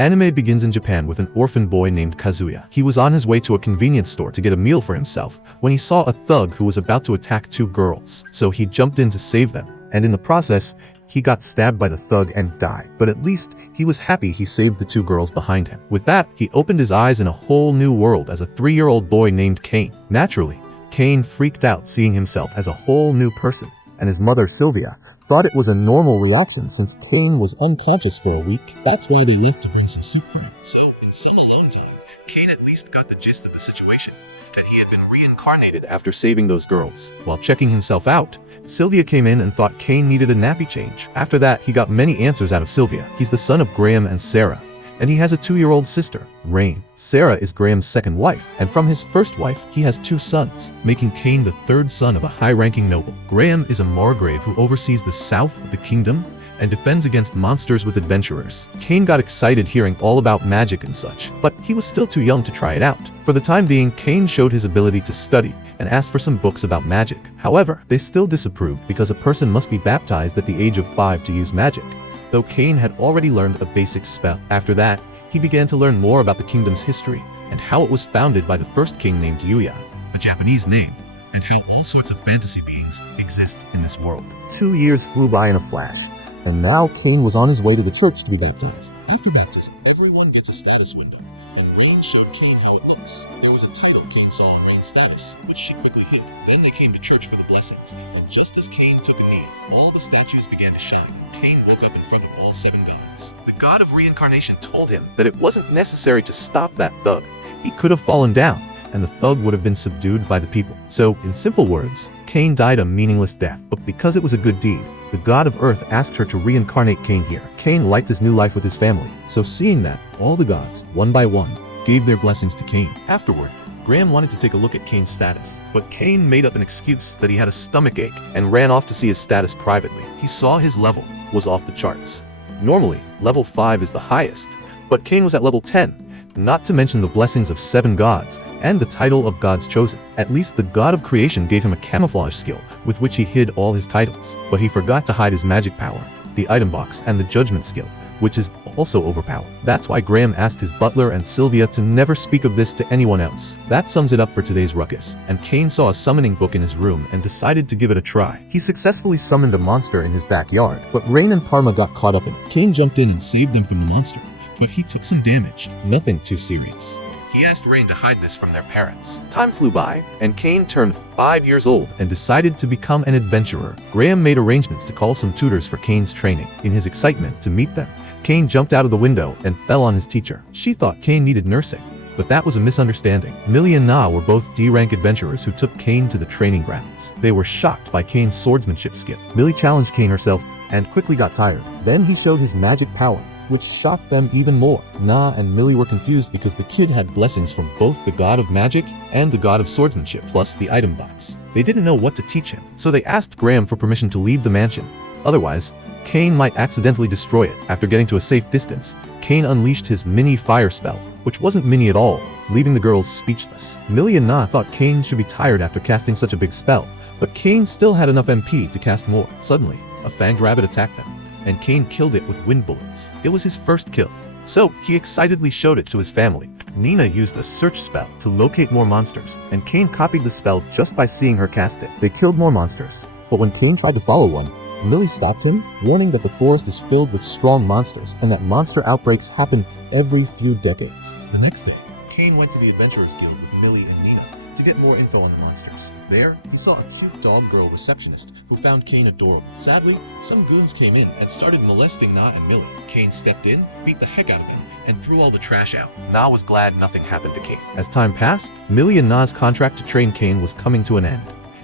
Anime begins in Japan with an orphan boy named Kazuya. He was on his way to a convenience store to get a meal for himself when he saw a thug who was about to attack two girls. So he jumped in to save them, and in the process, he got stabbed by the thug and died. But at least he was happy he saved the two girls behind him. With that, he opened his eyes in a whole new world as a 3-year-old boy named Kane. Naturally, Kane freaked out seeing himself as a whole new person, and his mother Sylvia thought it was a normal reaction since Kane was unconscious for a week. That's why they left to bring some soup for him. So, in some alone time, Kane at least got the gist of the situation, that he had been reincarnated after saving those girls. While checking himself out, Sylvia came in and thought Kane needed a nappy change. After that, he got many answers out of Sylvia. He's the son of Graham and Sarah, and he has a 2-year-old sister, Rain. Sarah is Graham's second wife, and from his first wife, he has 2 sons, making Kane the 3rd son of a high-ranking noble. Graham is a margrave who oversees the south of the kingdom and defends against monsters with adventurers. Kane got excited hearing all about magic and such, but he was still too young to try it out. For the time being, Kane showed his ability to study and asked for some books about magic. However, they still disapproved because a person must be baptized at the age of 5 to use magic, though Kane had already learned a basic spell. After that, he began to learn more about the kingdom's history and how it was founded by the first king named Yuya, a Japanese name, and how all sorts of fantasy beings exist in this world. 2 years flew by in a flash, and now Kane was on his way to the church to be baptized. After baptism, everyone gets a status window, and Rain showed Kane how it looks. There was a title Kane saw on Rain's status, which she quickly hid. Then they came to church for the blessings, and just as Kane took a knee, all the statues began to shine, and Kane woke up in front of all 7 gods. The god of reincarnation told him that it wasn't necessary to stop that thug. He could have fallen down, and the thug would have been subdued by the people. So, in simple words, Kane died a meaningless death, but because it was a good deed, the god of earth asked her to reincarnate Kane here. Kane liked his new life with his family, so seeing that, all the gods, one by one, gave their blessings to Kane. Afterward, Graham wanted to take a look at Kane's status, but Kane made up an excuse that he had a stomach ache and ran off to see his status privately. He saw his level was off the charts. Normally, level 5 is the highest, but Kane was at level 10, not to mention the blessings of 7 gods and the title of God's Chosen. At least the god of creation gave him a camouflage skill with which he hid all his titles, but he forgot to hide his magic power, the item box, and the judgment skill, which is also overpowered. That's why Graham asked his butler and Sylvia to never speak of this to anyone else. That sums it up for today's ruckus, and Kane saw a summoning book in his room and decided to give it a try. He successfully summoned a monster in his backyard, but Rain and Parma got caught up in it. Kane jumped in and saved them from the monster, but he took some damage, nothing too serious. He asked Rain to hide this from their parents. Time flew by, and Kane turned 5 years old and decided to become an adventurer. Graham made arrangements to call some tutors for Kane's training. In his excitement to meet them, Kane jumped out of the window and fell on his teacher. She thought Kane needed nursing, but that was a misunderstanding. Millie and Na were both D-rank adventurers who took Kane to the training grounds. They were shocked by Kane's swordsmanship skill. Millie challenged Kane herself and quickly got tired. Then he showed his magic power, which shocked them even more. Na and Millie were confused because the kid had blessings from both the god of magic and the god of swordsmanship, plus the item box. They didn't know what to teach him, so they asked Graham for permission to leave the mansion. Otherwise, Kane might accidentally destroy it. After getting to a safe distance, Kane unleashed his mini fire spell, which wasn't mini at all, leaving the girls speechless. Millie and Na thought Kane should be tired after casting such a big spell, but Kane still had enough MP to cast more. Suddenly, a fanged rabbit attacked them, and Kane killed it with wind bullets. It was his first kill, so he excitedly showed it to his family. Nina used a search spell to locate more monsters, and Kane copied the spell just by seeing her cast it. They killed more monsters, but when Kane tried to follow one, Millie stopped him, warning that the forest is filled with strong monsters and that monster outbreaks happen every few decades. The next day, Kane went to the Adventurers Guild with Millie and Nina to get more info on the monsters. There, he saw a cute dog girl receptionist who found Kane adorable. Sadly, some goons came in and started molesting Na and Millie. Kane stepped in, beat the heck out of him, and threw all the trash out. Na was glad nothing happened to Kane. As time passed, Millie and Na's contract to train Kane was coming to an end.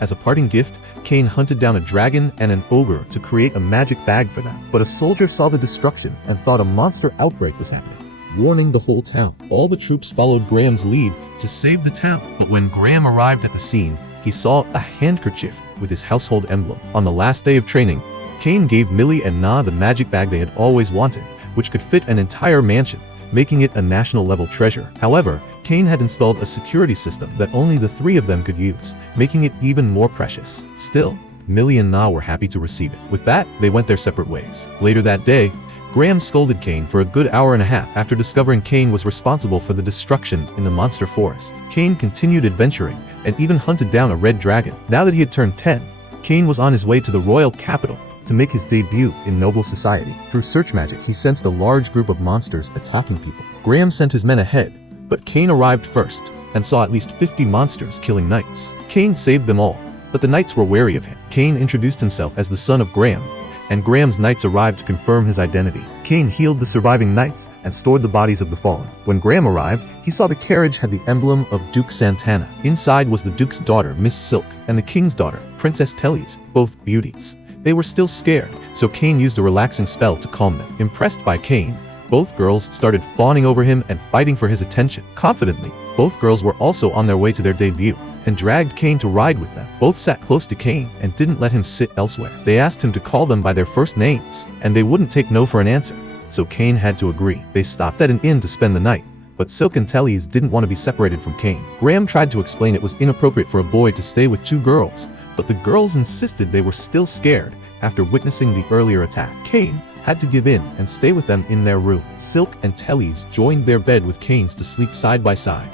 As a parting gift, Kane hunted down a dragon and an ogre to create a magic bag for them. But a soldier saw the destruction and thought a monster outbreak was happening, warning the whole town. All the troops followed Graham's lead to save the town. But when Graham arrived at the scene, he saw a handkerchief with his household emblem. On the last day of training, Kane gave Millie and Na the magic bag they had always wanted, which could fit an entire mansion, making it a national-level treasure. However, Kane had installed a security system that only the 3 of them could use, making it even more precious. Still, Millie and Na were happy to receive it. With that, they went their separate ways. Later that day, Graham scolded Cain for a good hour and a half after discovering Cain was responsible for the destruction in the monster forest. Cain continued adventuring and even hunted down a red dragon. Now that he had turned 10, Cain was on his way to the royal capital to make his debut in noble society. Through search magic, he sensed a large group of monsters attacking people. Graham sent his men ahead, but Cain arrived first and saw at least 50 monsters killing knights. Cain saved them all, but the knights were wary of him. Cain introduced himself as the son of Graham, and Graham's knights arrived to confirm his identity. Cain healed the surviving knights and stored the bodies of the fallen. When Graham arrived, he saw the carriage had the emblem of Duke Santana. Inside was the Duke's daughter, Miss Silk, and the King's daughter, Princess Tellys, both beauties. They were still scared, so Cain used a relaxing spell to calm them. Impressed by Cain, both girls started fawning over him and fighting for his attention. Confidently, both girls were also on their way to their debut and dragged Cain to ride with them. Both sat close to Cain and didn't let him sit elsewhere. They asked him to call them by their first names, and they wouldn't take no for an answer, so Cain had to agree. They stopped at an inn to spend the night, but Silk and Tellys didn't want to be separated from Cain. Graham tried to explain it was inappropriate for a boy to stay with two girls, but the girls insisted they were still scared after witnessing the earlier attack. Cain had to give in and stay with them in their room. Silk and Tellys joined their bed with Cain's to sleep side by side.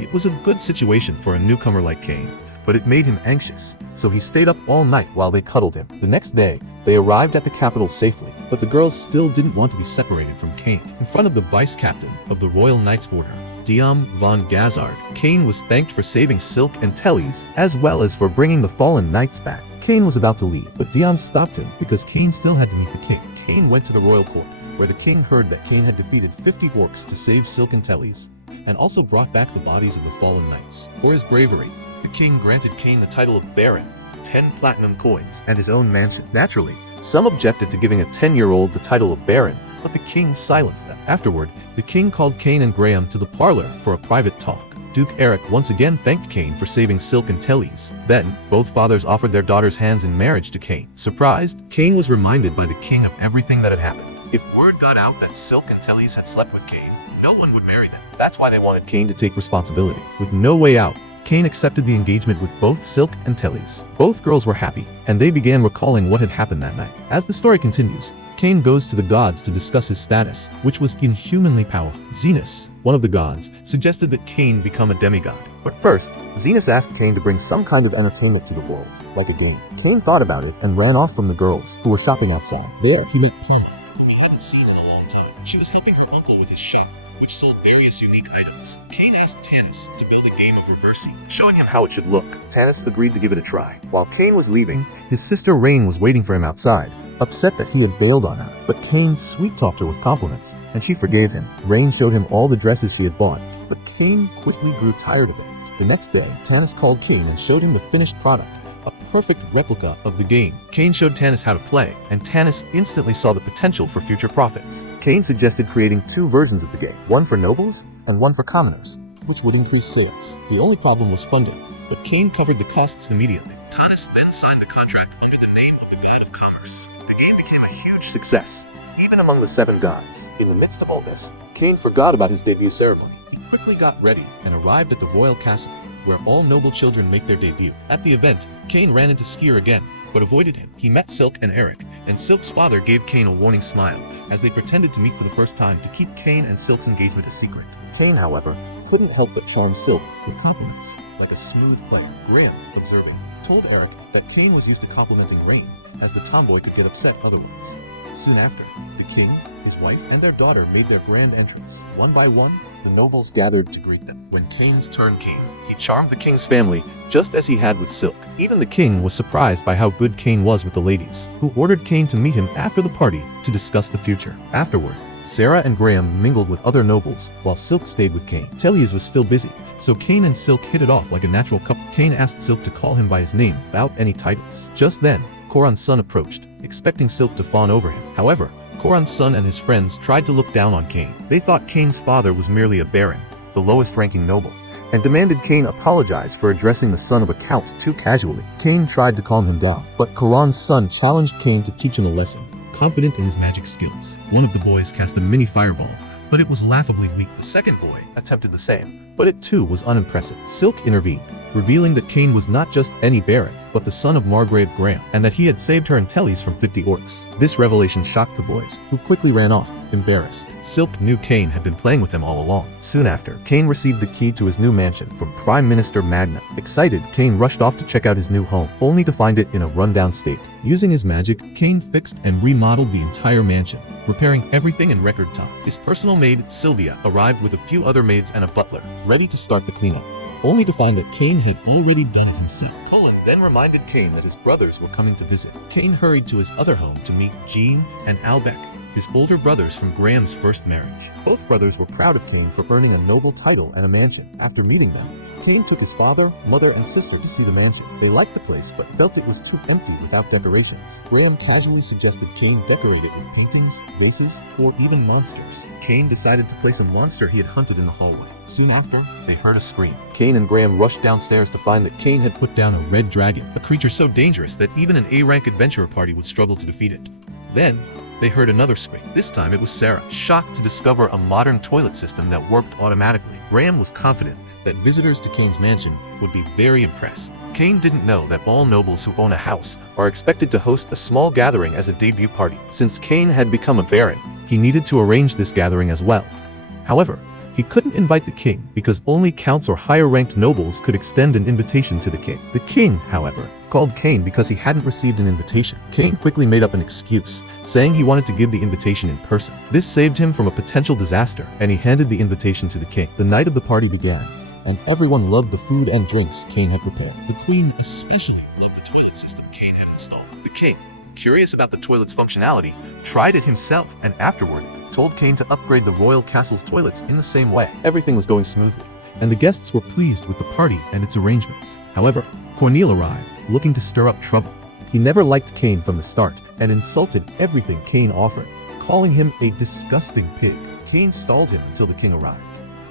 It was a good situation for a newcomer like Cain, but it made him anxious, so he stayed up all night while they cuddled him. The next day, they arrived at the capital safely, but the girls still didn't want to be separated from Cain. In front of the vice-captain of the Royal Knights Order, Diam von Gazard, Cain was thanked for saving Silk and Tellys, as well as for bringing the fallen knights back. Cain was about to leave, but Diam stopped him because Cain still had to meet the king. Cain went to the royal court, where the king heard that Cain had defeated 50 orcs to save Silk and Tellys, and also brought back the bodies of the fallen knights. For his bravery, the king granted Cain the title of Baron, 10 platinum coins, and his own mansion. Naturally, some objected to giving a 10-year-old the title of Baron, but the king silenced them. Afterward, the king called Cain and Graham to the parlor for a private talk. Duke Eric once again thanked Cain for saving Silk and Tellys. Then, both fathers offered their daughters' hands in marriage to Cain. Surprised, Cain was reminded by the king of everything that had happened. If word got out that Silk and Tellys had slept with Cain, no one would marry them. That's why they wanted Cain to take responsibility. With no way out, Cain accepted the engagement with both Silk and Tellys. Both girls were happy, and they began recalling what had happened that night. As the story continues, Cain goes to the gods to discuss his status, which was inhumanly powerful. Zenos, one of the gods, suggested that Cain become a demigod. But first, Zenos asked Cain to bring some kind of entertainment to the world, like a game. Cain thought about it and ran off from the girls, who were shopping outside. There, he met Plumber, whom he hadn't seen in a long time. She was helping her uncle with his shop, which sold various unique items. Cain asked Tanis to build a game of reversing, showing him how it should look. Tanis agreed to give it a try. While Cain was leaving, his sister Rain was waiting for him outside, upset that he had bailed on her. But Cain sweet-talked her with compliments, and she forgave him. Rain showed him all the dresses she had bought, but Cain quickly grew tired of it. The next day, Tanis called Cain and showed him the finished product, a perfect replica of the game. Cain showed Tanis how to play, and Tanis instantly saw the potential for future profits. Cain suggested creating 2 versions of the game, one for nobles and one for commoners, which would increase sales. The only problem was funding, but Cain covered the costs immediately. Tanis then signed the contract under the name of the God of Commerce. The game became a huge success, even among the 7 gods. In the midst of all this, Cain forgot about his debut ceremony. He quickly got ready and arrived at the royal castle, where all noble children make their debut. At the event, Cain ran into Skier again, but avoided him. He met Silk and Eric, and Silk's father gave Cain a warning smile, as they pretended to meet for the first time to keep Cain and Silk's engagement a secret. Cain, however, couldn't help but charm Silk with compliments. Like a smooth player, Graham, observing, told Eric that Cain was used to complimenting Rain, as the tomboy could get upset otherwise. Soon after, the king, his wife, and their daughter made their grand entrance. One by one, the nobles gathered to greet them. When Cain's turn came, he charmed the king's family just as he had with Silk. Even the king was surprised by how good Cain was with the ladies, who ordered Cain to meet him after the party to discuss the future. Afterward, Sarah and Graham mingled with other nobles, while Silk stayed with Cain. Tellys was still busy, so Cain and Silk hit it off like a natural couple. Cain asked Silk to call him by his name without any titles. Just then, Koran's son approached, expecting Silk to fawn over him. However, Koran's son and his friends tried to look down on Cain. They thought Cain's father was merely a baron, the lowest-ranking noble, and demanded Cain apologize for addressing the son of a count too casually. Cain tried to calm him down, but Koran's son challenged Cain to teach him a lesson. Confident in his magic skills, one of the boys cast a mini fireball, but it was laughably weak. The second boy attempted the same, but it too was unimpressive. Silk intervened, revealing that Cain was not just any Baron, but the son of Margrave Graham, and that he had saved her and Tellys from 50 orcs. This revelation shocked the boys, who quickly ran off, embarrassed. Silk knew Cain had been playing with him all along. Soon after, Cain received the key to his new mansion from Prime Minister Magna. Excited, Cain rushed off to check out his new home, only to find it in a rundown state. Using his magic, Cain fixed and remodeled the entire mansion, repairing everything in record time. His personal maid, Sylvia, arrived with a few other maids and a butler, ready to start the cleanup, only to find that Cain had already done it himself. Cullen then reminded Cain that his brothers were coming to visit. Cain hurried to his other home to meet Jean and Albec, his older brothers from Graham's first marriage. Both brothers were proud of Cain for earning a noble title and a mansion. After meeting them, Cain took his father, mother, and sister to see the mansion. They liked the place, but felt it was too empty without decorations. Graham casually suggested Cain decorate it with paintings, vases, or even monsters. Cain decided to place a monster he had hunted in the hallway. Soon after, they heard a scream. Cain and Graham rushed downstairs to find that Cain had put down a red dragon, a creature so dangerous that even an A-rank adventurer party would struggle to defeat it. Then, they heard another scream. This time it was Sarah, shocked to discover a modern toilet system that worked automatically. Graham was confident that visitors to Cain's mansion would be very impressed. Cain didn't know that all nobles who own a house are expected to host a small gathering as a debut party. Since Cain had become a baron, he needed to arrange this gathering as well. However, he couldn't invite the king because only counts or higher-ranked nobles could extend an invitation to the king. The king, however, called Cain because he hadn't received an invitation. Cain quickly made up an excuse, saying he wanted to give the invitation in person. This saved him from a potential disaster, and he handed the invitation to the king. The night of the party began, and everyone loved the food and drinks Cain had prepared. The queen especially loved the toilet system Cain had installed. The king, curious about the toilet's functionality, tried it himself, and afterward told Cain to upgrade the royal castle's toilets in the same way. Everything was going smoothly, and the guests were pleased with the party and its arrangements. However, Cornel arrived, looking to stir up trouble. He never liked Cain from the start, and insulted everything Cain offered, calling him a disgusting pig. Cain stalled him until the king arrived.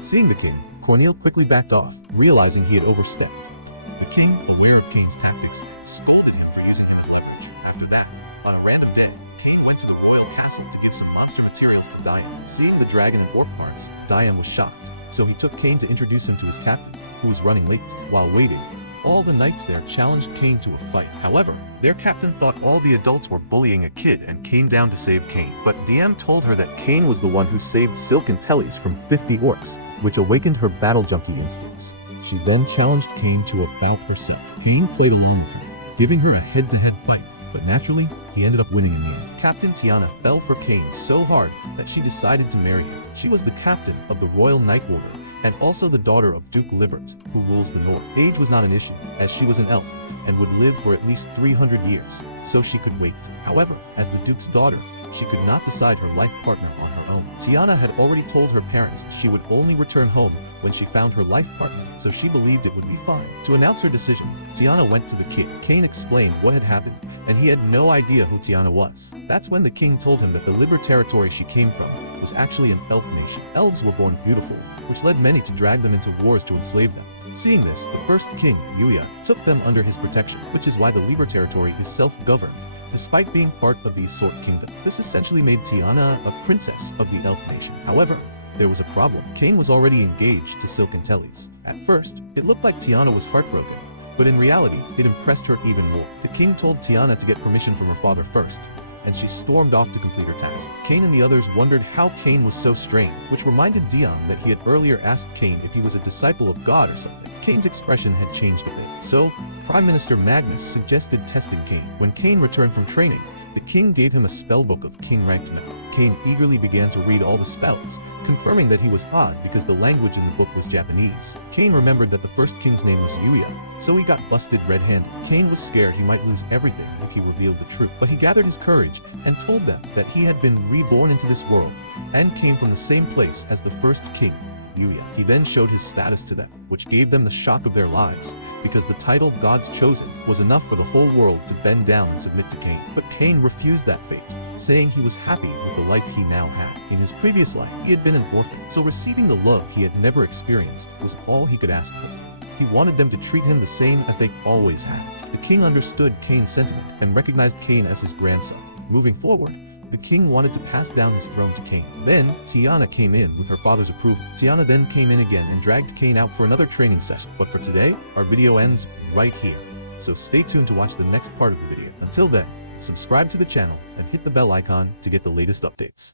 Seeing the king, Cornel quickly backed off, realizing he had overstepped. The king, aware of Cain's tactics, scolded him for using him as leverage. After that, on a random day, Cain went to the royal castle to give some monster materials to Diane. Seeing the dragon and orc parts, Diane was shocked, so he took Cain to introduce him to his captain, who was running late. While waiting, all the knights there challenged Cain to a fight. However, their captain thought all the adults were bullying a kid and came down to save Cain. But DM told her that Cain was the one who saved Silk and Tellys from 50 orcs, which awakened her battle junkie instincts. She then challenged Cain to a bout herself. Cain played along with her, giving her a head-to-head fight, but naturally, he ended up winning in the end. Captain Tiana fell for Cain so hard that she decided to marry him. She was the captain of the Royal Night Order, and also the daughter of Duke Libert, who rules the north. Age was not an issue, as she was an elf, and would live for at least 300 years, so she could wait. However, as the Duke's daughter, she could not decide her life partner on her own. Tiana had already told her parents she would only return home when she found her life partner, so she believed it would be fine. To announce her decision, Tiana went to the king. Cain explained what had happened, and he had no idea who Tiana was. That's when the king told him that the Liber territory she came from was actually an elf nation. Elves were born beautiful, which led many to drag them into wars to enslave them. Seeing this, the first king, Yuya, took them under his protection, which is why the Liber territory is self-governed, despite being part of the Isort kingdom. This essentially made Tiana a princess of the elf nation. However, there was a problem. Cain was already engaged to Silk and Tellys. At first, it looked like Tiana was heartbroken, but in reality, it impressed her even more. The king told Tiana to get permission from her father first, and she stormed off to complete her task. Cain and the others wondered how Cain was so strange, which reminded Dion that he had earlier asked Cain if he was a disciple of God or something. Cain's expression had changed a bit, so Prime Minister Magnus suggested testing Cain. When Cain returned from training, the king gave him a spellbook of king-ranked metal. Cain eagerly began to read all the spells, confirming that he was odd because the language in the book was Japanese. Cain remembered that the first king's name was Yuya, so he got busted red-handed. Cain was scared he might lose everything if he revealed the truth, but he gathered his courage and told them that he had been reborn into this world and came from the same place as the first king, Yuya. He then showed his status to them, which gave them the shock of their lives, because the title God's Chosen was enough for the whole world to bend down and submit to Cain. But Cain refused that fate, saying he was happy with the life he now had. In his previous life, he had been an orphan, so receiving the love he had never experienced was all he could ask for. He wanted them to treat him the same as they always had. The king understood Cain's sentiment and recognized Cain as his grandson. Moving forward, The king wanted to pass down his throne to Cain. Then, Tiana came in with her father's approval. Tiana then came in again and dragged Cain out for another training session. But for today, our video ends right here. So stay tuned to watch the next part of the video. Until then, subscribe to the channel and hit the bell icon to get the latest updates.